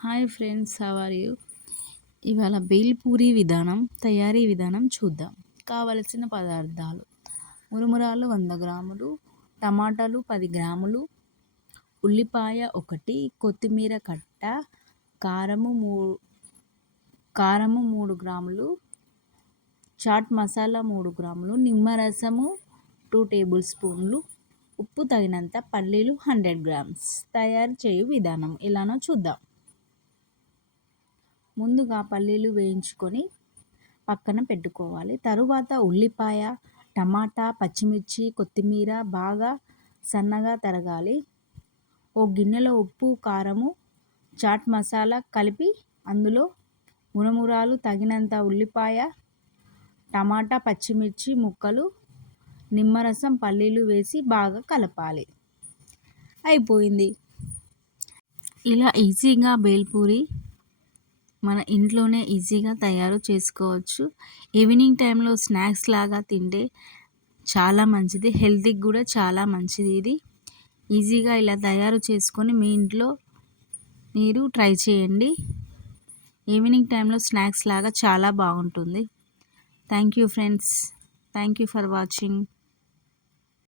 Hi friends how are you ఇవాళ బేల్పూరి విధానం తయారీ విధానం చూద్దాం. కావలసిన పదార్థాలు. మురుమురాలు వంద గ్రాములు టమాటాలు పది గ్రాములు ఉల్లిపాయ ఒకటి కొత్తిమీర కట్ట కారము మూ కారము మూడు గ్రాములు చాట్ మసాలా మూడు గ్రాములు నిమ్మరసము టూ టేబుల్ స్పూన్లు ఉప్పు తగినంత పల్లీలు హండ్రెడ్ గ్రామ్స్ తయారు చేయు విధానం. ఎలానో చూద్దాం. ముందుగా పల్లీలు వేయించుకొని పక్కన పెట్టుకోవాలి. తరువాత ఉల్లిపాయ టమాటా పచ్చిమిర్చి కొత్తిమీర బాగా సన్నగా తరగాలి. ఓ గిన్నెలో ఉప్పు కారము చాట్ మసాలా కలిపి అందులో మురమురాలు తగినంత ఉల్లిపాయ టమాటా పచ్చిమిర్చి ముక్కలు నిమ్మరసం పల్లీలు వేసి బాగా కలపాలి. అయిపోయింది. ఇలా ఈజీగా బేల్పూరి మన ఇంట్లోనే ఈజీగా తయారు చేసుకోవచ్చు. ఈవినింగ్ టైంలో స్నాక్స్ లాగా తింటే చాలా మంచిది. హెల్త్కి కూడా చాలా మంచిది ఇది. ఈజీగా ఇలా తయారు చేసుకొని మీ ఇంట్లో మీరు ట్రై చేయండి. ఈవినింగ్ టైంలో స్నాక్స్ లాగా చాలా బాగుంటుంది. Thank you friends. Thank you for watching.